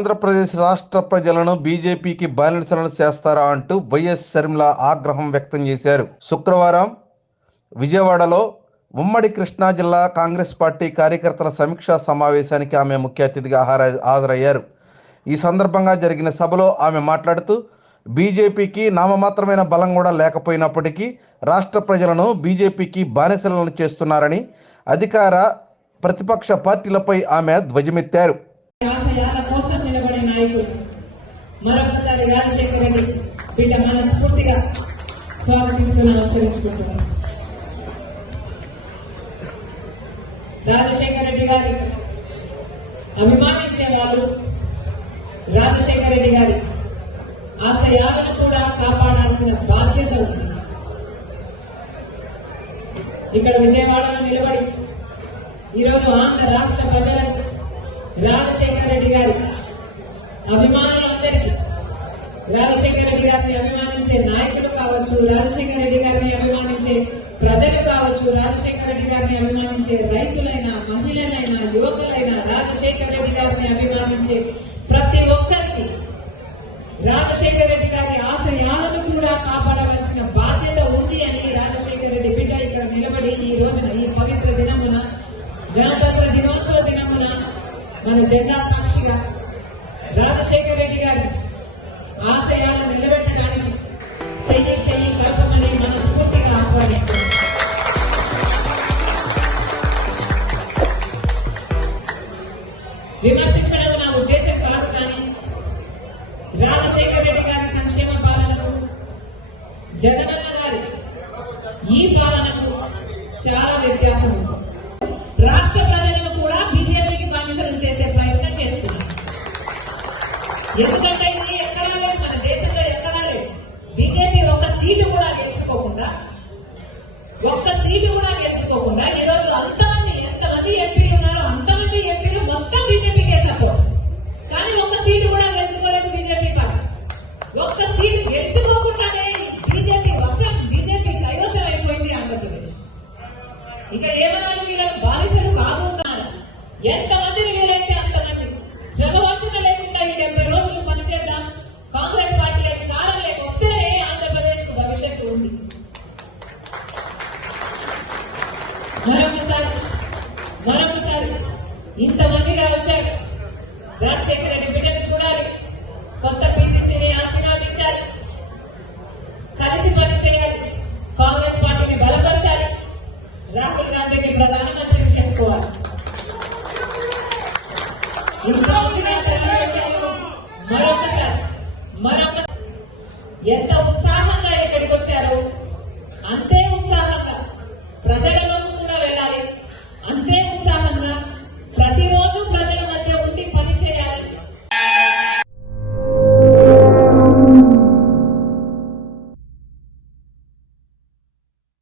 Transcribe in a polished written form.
ఆంధ్రప్రదేశ్ రాష్ట్ర ప్రజలను బీజేపీకి బానిసలను చేస్తారా అంటూ వైఎస్ షర్మిల ఆగ్రహం వ్యక్తం చేశారు. శుక్రవారం విజయవాడలో ఉమ్మడి కృష్ణా జిల్లా కాంగ్రెస్ పార్టీ కార్యకర్తల సమీక్షా సమావేశానికి ఆమె ముఖ్య అతిథిగా హాజరయ్యారు. ఈ సందర్భంగా జరిగిన సభలో ఆమె మాట్లాడుతూ బీజేపీకి నామమాత్రమైన బలం కూడా లేకపోయినప్పటికీ రాష్ట్ర ప్రజలను బీజేపీకి బానిసలను చేస్తున్నారని అధికార ప్రతిపక్ష పార్టీలపై ఆమె ధ్వజమెత్తారు. మరొకసారి రాజశేఖర రెడ్డి బిడ్డ మనస్ఫూర్తిగా స్వాగతిస్తూ నమస్కరించుకుంటున్నాను. రాజశేఖర రెడ్డి గారి అభిమానించే వాళ్ళు రాజశేఖర రెడ్డి గారి ఆశయాలను కూడా కాపాడాల్సిన బాధ్యత ఉంది. ఇక్కడ విజయవాడలో నిలబడి ఈరోజు ఆంధ్ర రాష్ట్ర ప్రజలకు రాజశేఖర రెడ్డి గారి అభిమానులందరికీ, రాజశేఖర రెడ్డి గారిని అభిమానించే నాయకులు కావచ్చు, రాజశేఖర రెడ్డి గారిని అభిమానించే ప్రజలు కావచ్చు, రాజశేఖర రెడ్డి గారిని అభిమానించే రైతులైనా, మహిళలైనా, యువకులైనా, రాజశేఖర రెడ్డి గారిని అభిమానించే ప్రతి ఒక్కరికి రాజశేఖర రెడ్డి గారి ఆశయాలను కూడా కాపాడవలసిన బాధ్యత ఉంది అని రాజశేఖర రెడ్డి బిడ్డ ఇక్కడ నిలబడి ఈ రోజున, ఈ పవిత్ర దినమున, గణతంత్ర దినోత్సవ దినమున మన జెండా సాక్షిగా రాజశేఖర రెడ్డి గారి ఆశయాలను నిలబెట్టడానికి చెయ్యి చెయ్యి కలపమని మనస్ఫూర్తిగా ఆహ్వానిస్తుంది. విమర్శించడం నా ఉద్దేశం కాదు, కానీ రాజశేఖర రెడ్డి గారి సంక్షేమ పాలనకు, జగనన్న గారి ఈ పాలనకు చాలా వ్యత్యాసం ఉంది. రాష్ట్ర ప్రజలను కూడా బీజేపీకి బానిసలు చేసే ప్రయత్నం చేస్తున్నారు. ఎందుకంటే ఇది ఎక్కడా లేదు, మన దేశంలో ఎక్కడా లేదు. బీజేపీ ఒక్క సీటు కూడా గెలుచుకోకుండా ఈరోజు ఎంతమంది ఎంపీలు ఉన్నారో అంతమంది ఎంపీలు మొత్తం బీజేపీకే సపోర్ట్. కానీ ఒక్క సీటు కూడా గెలుచుకోలేదు బీజేపీ పార్టీ. ఒక్క సీటు గెలుచుకోకుండానే బీజేపీ కైవసం అయిపోయింది ఆంధ్రప్రదేశ్. ఇక ఏమనాలి, వీళ్ళకు బానిసలు కాదు అన్నారు. ఎంతమందిని వీలైతే అంతమంది జగవంచన లేకుండా ఈ 70 రోజులు పనిచేద్దాం, కాంగ్రెస్ పార్టీ అధికారంలోకి వస్తేనే ఆంధ్రప్రదేశ్ కు భవిష్యత్తు ఉంది. మరొకసారి ఇంతమందిగా వచ్చారు. రాజశేఖర రెడ్డి బిడ్డను చూడాలి, కొత్త పిసిసిని ఆశీర్వాదించాలి, కలిసి పనిచేయాలి, కాంగ్రెస్ పార్టీని బలపరచాలి, రాహుల్ గాంధీని ప్రధానమంత్రిని చేసుకోవాలి. ఇంతమందిగా తరలి వచ్చారు. మరొకసారి ఎంత ఉత్సాహం